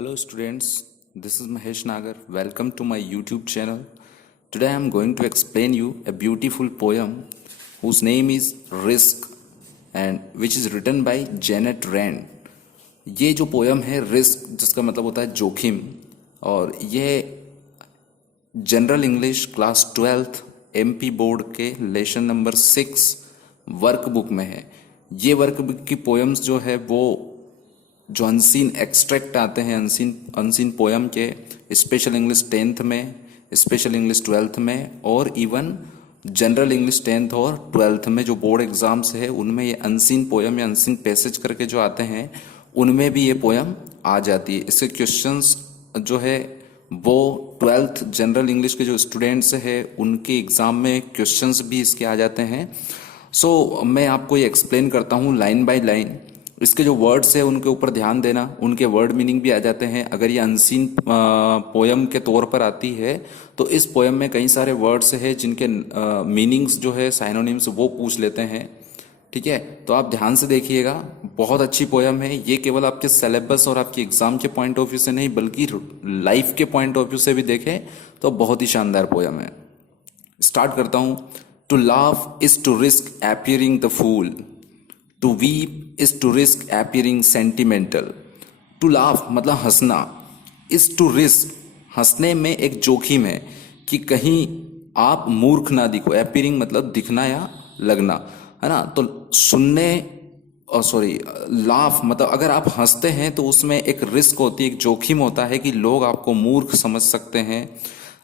Hello students, this is Mahesh Nagar. Welcome to my YouTube channel. Today I am going to explain you a beautiful poem whose name is Risk and which is written by Janet Rand. ये जो poem है risk जिसका मतलब होता है जोखिम और ये general English class 12th MP board के लेसन नंबर 6 वर्कबुक में है। ये वर्कबुक की पोयम्स जो है वो जो अनसीन एक्सट्रैक्ट आते हैं अनसीन पोयम के स्पेशल इंग्लिश 10th में, स्पेशल इंग्लिश 12th में और इवन जनरल इंग्लिश 10th और 12th में जो बोर्ड एग्जाम्स है उनमें ये अनसीन पोयम या अनसीन पैसेज करके जो आते हैं उनमें भी ये पोयम आ जाती है। इसके क्वेश्चंस जो है वो 12th जनरल इंग्लिश के जो स्टूडेंट्स है उनके एग्जाम में क्वेश्चंस भी इसके आ जाते हैं। सो मैं आपको ये एक्सप्लेन करता हूँ लाइन बाय लाइन। इसके जो वर्ड्स है उनके ऊपर ध्यान देना, उनके वर्ड मीनिंग भी आ जाते हैं। अगर ये अनसीन पोयम के तौर पर आती है तो इस पोयम में कई सारे वर्ड्स है जिनके मीनिंग्स जो है साइनोनिम्स वो पूछ लेते हैं। ठीक है, तो आप ध्यान से देखिएगा, बहुत अच्छी पोयम है। ये केवल आपके सिलेबस और आपके एग्जाम के पॉइंट ऑफ व्यू से नहीं बल्कि लाइफ के पॉइंट ऑफ व्यू से भी देखें तो बहुत ही शानदार पोयम है। स्टार्ट करता हूं। To laugh is to risk appearing the fool, to weep is to risk appearing sentimental. To laugh मतलब हंसना, इज टू रिस्क हंसने में एक जोखिम है कि कहीं आप मूर्ख ना दिखो। अपीयरिंग मतलब दिखना या लगना, है ना। तो सुनने लाफ मतलब अगर आप हंसते हैं तो उसमें एक रिस्क होती है, एक जोखिम होता है कि लोग आपको मूर्ख समझ सकते हैं।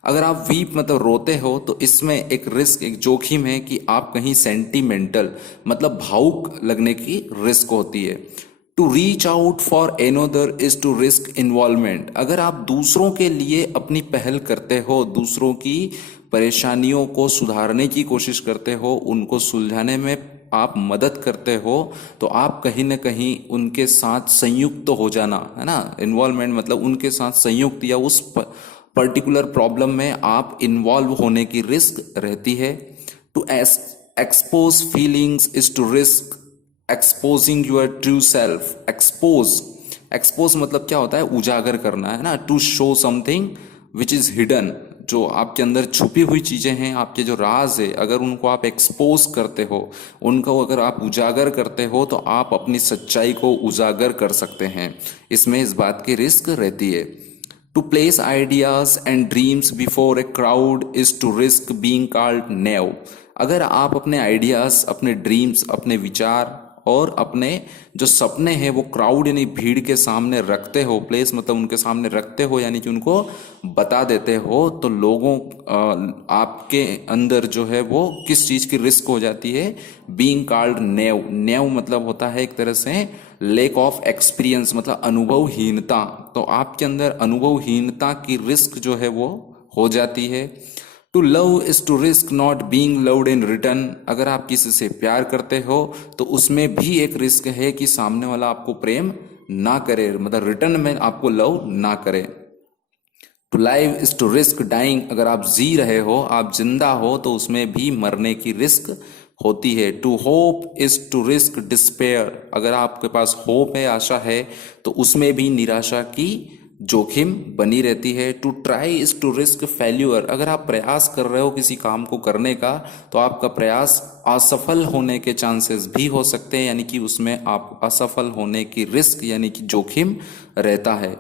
अगर आप वीप मतलब रोते हो तो इसमें एक रिस्क, एक जोखिम है कि आप कहीं सेंटिमेंटल मतलब भावुक लगने की रिस्क होती है। To reach out for another is to risk involvement. अगर आप दूसरों के लिए अपनी पहल करते हो, दूसरों की परेशानियों को सुधारने की कोशिश करते हो, उनको सुलझाने में आप मदद करते हो तो आप कहीं ना कहीं उनके साथ संयुक्त हो जाना, है ना। इन्वॉल्वमेंट मतलब उनके साथ संयुक्त या उस पर्टिकुलर प्रॉब्लम में आप इन्वॉल्व होने की रिस्क रहती है। To expose feelings is to risk exposing your true self. Expose मतलब क्या होता है, उजागर करना, है ना। To show something which is hidden, जो आपके अंदर छुपी हुई चीजें हैं, आपके जो राज है, अगर उनको आप एक्सपोज करते हो, उनको अगर आप उजागर करते हो तो आप अपनी सच्चाई को उजागर कर सकते हैं। इसमें इस बात की रिस्क रहती है। To place ideas and dreams before a crowd is to risk being called naive। अगर आप अपने आइडियाज, अपने ड्रीम्स, अपने विचार और अपने जो सपने हैं वो क्राउड यानी भीड़ के सामने रखते हो, प्लेस मतलब उनके सामने रखते हो यानी कि उनको बता देते हो, तो लोगों आपके अंदर जो है वो किस चीज की रिस्क हो जाती है, बीइंग कॉल्ड नेव। नेव मतलब होता है एक तरह से लेक ऑफ एक्सपीरियंस मतलब अनुभवहीनता। तो आपके अंदर अनुभवहीनता की रिस्क जो है वो हो जाती है। To love is to risk not being loved in return. अगर आप किसी से प्यार करते हो तो उसमें भी एक रिस्क है कि सामने वाला आपको प्रेम ना करे, मतलब रिटर्न में आपको लव ना करे। To live is to risk dying. अगर आप जी रहे हो, आप जिंदा हो, तो उसमें भी मरने की रिस्क होती है। To hope is to risk despair. अगर आपके पास होप है, आशा है, तो उसमें भी निराशा की जोखिम बनी रहती है। To try is to risk failure. अगर आप प्रयास कर रहे हो किसी काम को करने का तो आपका प्रयास असफल होने के चांसेस भी हो सकते हैं, यानी कि उसमें आप असफल होने की रिस्क यानी कि जोखिम रहता है।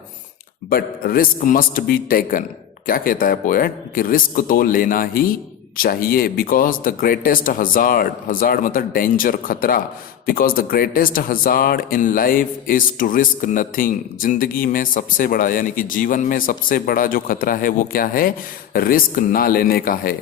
But risk must be taken. क्या कहता है पोएट कि रिस्क तो लेना ही चाहिए। Because the greatest hazard, hazard मतलब डेंजर, खतरा। Because the greatest hazard in life is to risk nothing. जिंदगी में सबसे बड़ा यानी कि जीवन में सबसे बड़ा जो खतरा है वो क्या है, रिस्क ना लेने का है।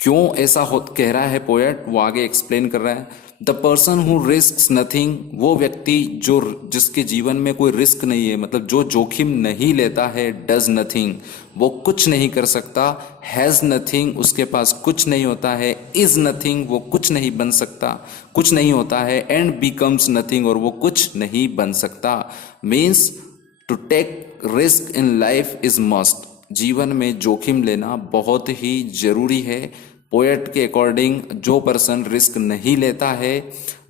क्यों ऐसा कह रहा है पोएट, वो आगे एक्सप्लेन कर रहा है। The person who risk nothing, वो व्यक्ति जो जिसके जीवन में कोई रिस्क नहीं है, मतलब जो जोखिम नहीं लेता है। डज नथिंग, वो कुछ नहीं कर सकता। हैज नथिंग, उसके पास कुछ नहीं होता है। इज नथिंग, वो कुछ नहीं बन सकता, कुछ नहीं होता है। एंड बिकम्स नथिंग, और वो कुछ नहीं बन सकता। Means to take risk in life is must. जीवन में जोखिम लेना बहुत ही जरूरी है, पोएट के अकॉर्डिंग जो पर्सन रिस्क नहीं लेता है,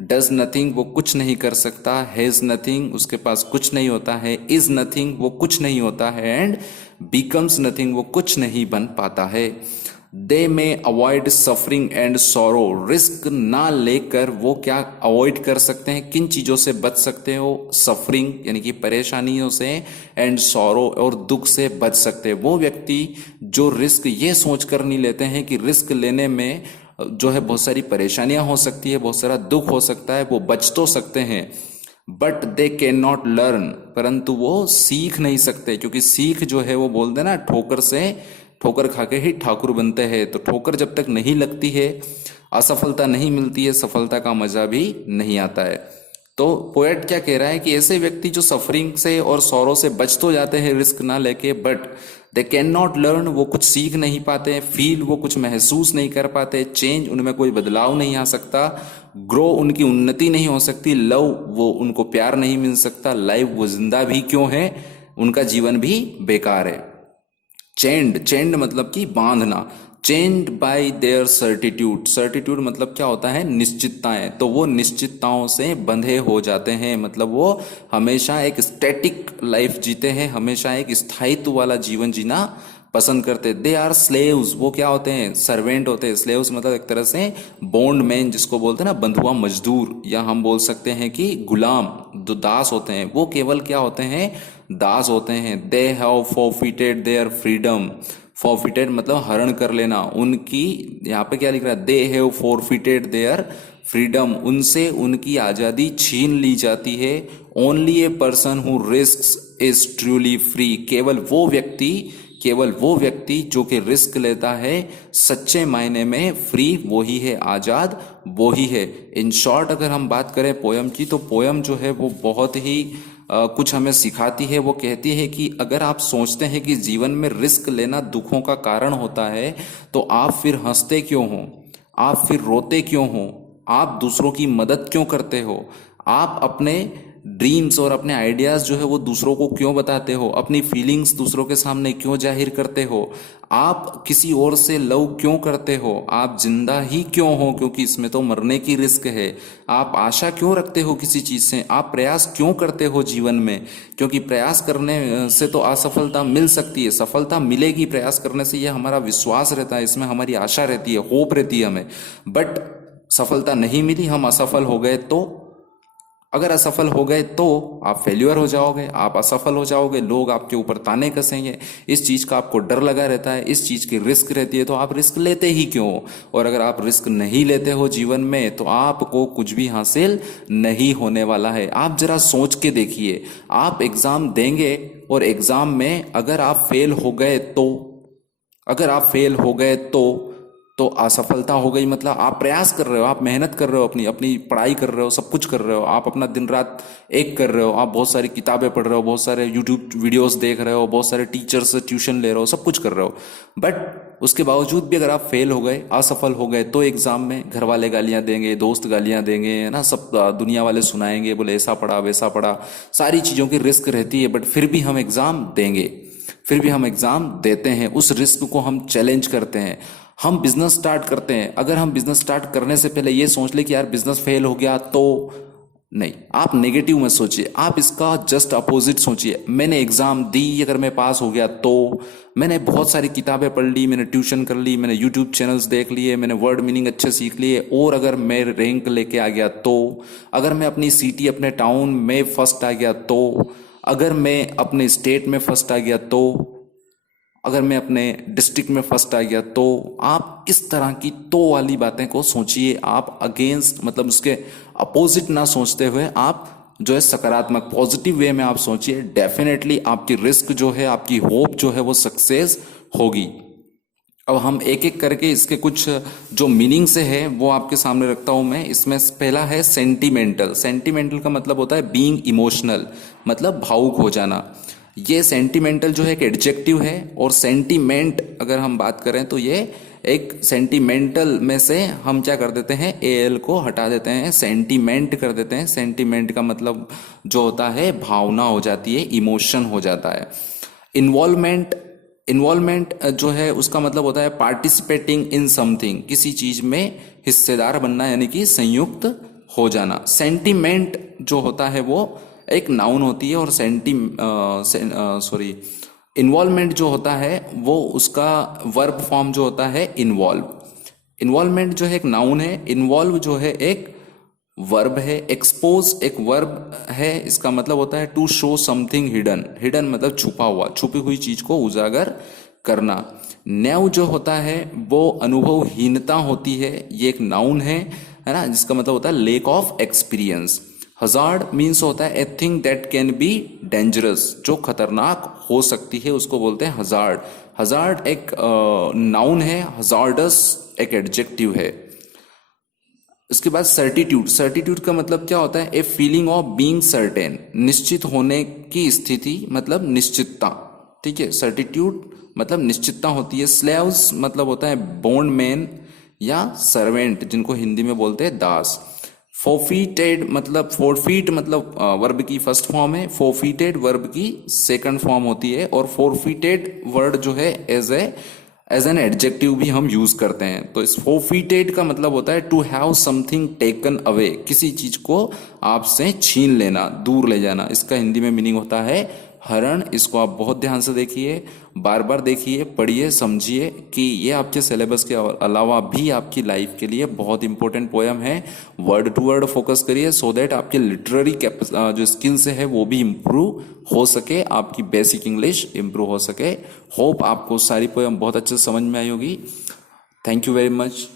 डज नथिंग वो कुछ नहीं कर सकता, हैज नथिंग उसके पास कुछ नहीं होता है, इज नथिंग वो कुछ नहीं होता है, एंड बिकम्स नथिंग वो कुछ नहीं बन पाता है। दे में avoid suffering and sorrow, risk ना लेकर वो क्या अवॉइड कर सकते हैं, किन चीज़ों से बच सकते हो, सफरिंग यानी कि परेशानियों से, एंड सॉरो और दुख से बच सकते हैं। वो व्यक्ति जो रिस्क ये सोच कर नहीं लेते हैं कि रिस्क लेने में जो है बहुत सारी परेशानियां हो सकती है, बहुत सारा दुख हो सकता है, वो बच तो सकते हैं, but they can not learn, परंतु वो सीख नहीं सकते, क्योंकि सीख जो है वो बोलते हैं ना, ठोकर खा के ही ठाकुर बनते हैं। तो ठोकर जब तक नहीं लगती है, असफलता नहीं मिलती है, सफलता का मजा भी नहीं आता है। तो पोएट क्या कह रहा है कि ऐसे व्यक्ति जो सफरिंग से और सौरों से बच तो जाते हैं रिस्क ना लेके, but they can not learn, वो कुछ सीख नहीं पाते, फील वो कुछ महसूस नहीं कर पाते, चेंज उनमें कोई बदलाव नहीं आ सकता, ग्रो उनकी उन्नति नहीं हो सकती, लव वो उनको प्यार नहीं मिल सकता, लाइफ वो जिंदा भी क्यों है, उनका जीवन भी बेकार है। चेंड मतलब कि बांधना, चेंड बाय देयर सर्टिट्यूड, सर्टिट्यूड मतलब क्या होता है, निश्चितताएं, तो वो निश्चितताओं से बंधे हो जाते हैं, मतलब वो हमेशा एक स्टैटिक लाइफ जीते हैं, हमेशा एक स्थायित्व वाला जीवन जीना पसंद करते। दे आर स्लेव्स, वो क्या होते हैं, सर्वेंट होते हैं। स्लेव्स मतलब एक तरह से बॉन्ड मैन जिसको बोलते हैं ना, बंधुआ मजदूर, या हम बोल सकते हैं कि गुलाम, जो दास होते हैं, वो केवल क्या होते हैं, दास होते हैं। They have forfeited their freedom, forfeited मतलब हरण कर लेना, उनकी यहाँ पे क्या लिख रहा है, they have forfeited their freedom, उनसे उनकी आजादी छीन ली जाती है। Only a person who risks is truly free, केवल वो व्यक्ति जो कि रिस्क लेता है सच्चे मायने में फ्री वही है, आजाद वही है। इन शॉर्ट अगर हम बात करें पोयम की, तो पोयम जो है वो बहुत ही कुछ हमें सिखाती है। वो कहती है कि अगर आप सोचते हैं कि जीवन में रिस्क लेना दुखों का कारण होता है, तो आप फिर हंसते क्यों हो, आप फिर रोते क्यों हो, आप दूसरों की मदद क्यों करते हो, आप अपने ड्रीम्स और अपने आइडियाज जो है वो दूसरों को क्यों बताते हो, अपनी फीलिंग्स दूसरों के सामने क्यों जाहिर करते हो, आप किसी और से लव क्यों करते हो, आप जिंदा ही क्यों हो, क्योंकि इसमें तो मरने की रिस्क है, आप आशा क्यों रखते हो किसी चीज से, आप प्रयास क्यों करते हो जीवन में, क्योंकि प्रयास करने से तो असफलता मिल सकती है, सफलता मिलेगी प्रयास करने से, ये हमारा विश्वास रहता है, इसमें हमारी आशा रहती है, होप रहती है हमें। बट सफलता नहीं मिली, हम असफल हो गए, तो अगर असफल हो गए तो आप फेल्यूअर हो जाओगे, आप असफल हो जाओगे, लोग आपके ऊपर ताने कसेंगे, इस चीज का आपको डर लगा रहता है, इस चीज की रिस्क रहती है, तो आप रिस्क लेते ही क्यों हो? और अगर आप रिस्क नहीं लेते हो जीवन में, तो आपको कुछ भी हासिल नहीं होने वाला है। आप जरा सोच के देखिए, आप एग्जाम देंगे और एग्जाम में अगर आप फेल हो गए तो, अगर आप फेल हो गए तो असफलता हो गई। मतलब आप प्रयास कर रहे हो, आप मेहनत कर रहे हो, अपनी अपनी पढ़ाई कर रहे हो, सब कुछ कर रहे हो, आप अपना दिन रात एक कर रहे हो, आप बहुत सारी किताबें पढ़ रहे हो, बहुत सारे यूट्यूब वीडियोस देख रहे हो, बहुत सारे टीचर से ट्यूशन ले रहे हो, सब कुछ कर रहे हो, बट उसके बावजूद भी अगर आप फेल हो गए, असफल हो गए, तो एग्जाम में घर वाले गालियां देंगे, दोस्त गालियां देंगे, है ना, सब दुनिया वाले सुनाएंगे, बोले ऐसा पढ़ा वैसा पढ़ा, सारी चीज़ों की रिस्क रहती है, बट फिर भी हम एग्जाम देंगे, फिर भी हम एग्जाम देते हैं, उस रिस्क को हम चैलेंज करते हैं। हम बिजनेस स्टार्ट करते हैं, अगर हम बिजनेस स्टार्ट करने से पहले ये सोच ले कि यार बिजनेस फेल हो गया तो, नहीं, आप नेगेटिव मत सोचिए, आप इसका जस्ट अपोजिट सोचिए। मैंने एग्जाम दी, अगर मैं पास हो गया तो, मैंने बहुत सारी किताबें पढ़ ली, मैंने ट्यूशन कर ली, मैंने यूट्यूब चैनल्स देख लिए, मैंने वर्ड मीनिंग अच्छे सीख लिए, और अगर मैं रैंक लेके आ गया तो, अगर मैं अपनी सिटी अपने टाउन में फर्स्ट आ गया तो, अगर मैं अपने स्टेट में फर्स्ट आ गया तो, अगर मैं अपने डिस्ट्रिक्ट में फर्स्ट आ गया तो, आप इस तरह की तो वाली बातें को सोचिए। आप अगेंस्ट मतलब उसके अपोजिट ना सोचते हुए आप जो है सकारात्मक पॉजिटिव वे में आप सोचिए, डेफिनेटली आपकी रिस्क जो है, आपकी होप जो है वो सक्सेस होगी। अब हम एक एक करके इसके कुछ जो मीनिंग से है वो आपके सामने रखता हूं मैं। इसमें पहला है सेंटिमेंटल। सेंटिमेंटल का मतलब होता है बीइंग इमोशनल, मतलब भावुक हो जाना। ये सेंटिमेंटल जो है एक एडजेक्टिव है, और सेंटीमेंट अगर हम बात करें तो ये एक सेंटिमेंटल में से हम क्या कर देते हैं, एल को हटा देते हैं, सेंटीमेंट कर देते हैं। सेंटीमेंट का मतलब जो होता है भावना हो जाती है, इमोशन हो जाता है। इन्वॉल्वमेंट इन्वॉल्वमेंट जो है उसका मतलब होता है पार्टिसिपेटिंग इन समथिंग, किसी चीज में हिस्सेदार बनना यानी कि संयुक्त हो जाना। सेंटिमेंट जो होता है वो एक नाउन होती है, और इन्वॉल्वमेंट जो होता है वो उसका वर्ब फॉर्म जो होता है इन्वॉल्व। इन्वॉल्वमेंट जो है एक नाउन है, इन्वॉल्व जो है एक वर्ब है, एक्सपोज एक वर्ब है, इसका मतलब होता है to show something hidden. Hidden मतलब छुपा हुआ, छुपी हुई चीज को उजागर करना। न्यव जो होता है वो अनुभवहीनता होती है, ये एक नाउन है ना, जिसका मतलब होता है lake of experience. Hazard means होता है a thing that can be dangerous, जो खतरनाक हो सकती है उसको बोलते हैं हजार्ड। हजार्ड एक नाउन है, हजार्डस एक एडजेक्टिव है। उसके बाद सर्टिट्यूड। सर्टिट्यूड का मतलब क्या होता है? A feeling of being certain, निश्चित होने की स्थिति मतलब निश्चितता। ठीक है, सर्टिट्यूड मतलब निश्चितता होती है। स्लेव्स मतलब होता है बॉन्ड मैन या सर्वेंट, जिनको हिंदी में बोलते हैं दास। फोर्फीटेड मतलब फोरफीट मतलब वर्ब की फर्स्ट फॉर्म है, फोर्फीटेड वर्ब की सेकंड फॉर्म होती है, और फोरफीटेड वर्ड जो है एज एन एडजेक्टिव भी हम यूज करते हैं। तो इस फोरफीटेड का मतलब होता है to have something taken away, किसी चीज को आपसे छीन लेना, दूर ले जाना। इसका हिंदी में मीनिंग होता है हरण। इसको आप बहुत ध्यान से देखिए, बार बार देखिए, पढ़िए, समझिए कि ये आपके सिलेबस के अलावा भी आपकी लाइफ के लिए बहुत इंपॉर्टेंट पोयम है। वर्ड टू वर्ड फोकस करिए सो दैट आपके लिटरेरी जो स्किल्स है वो भी इम्प्रूव हो सके, आपकी बेसिक इंग्लिश इम्प्रूव हो सके। होप आपको सारी पोयम बहुत अच्छे से समझ में आई होगी। Thank you very much.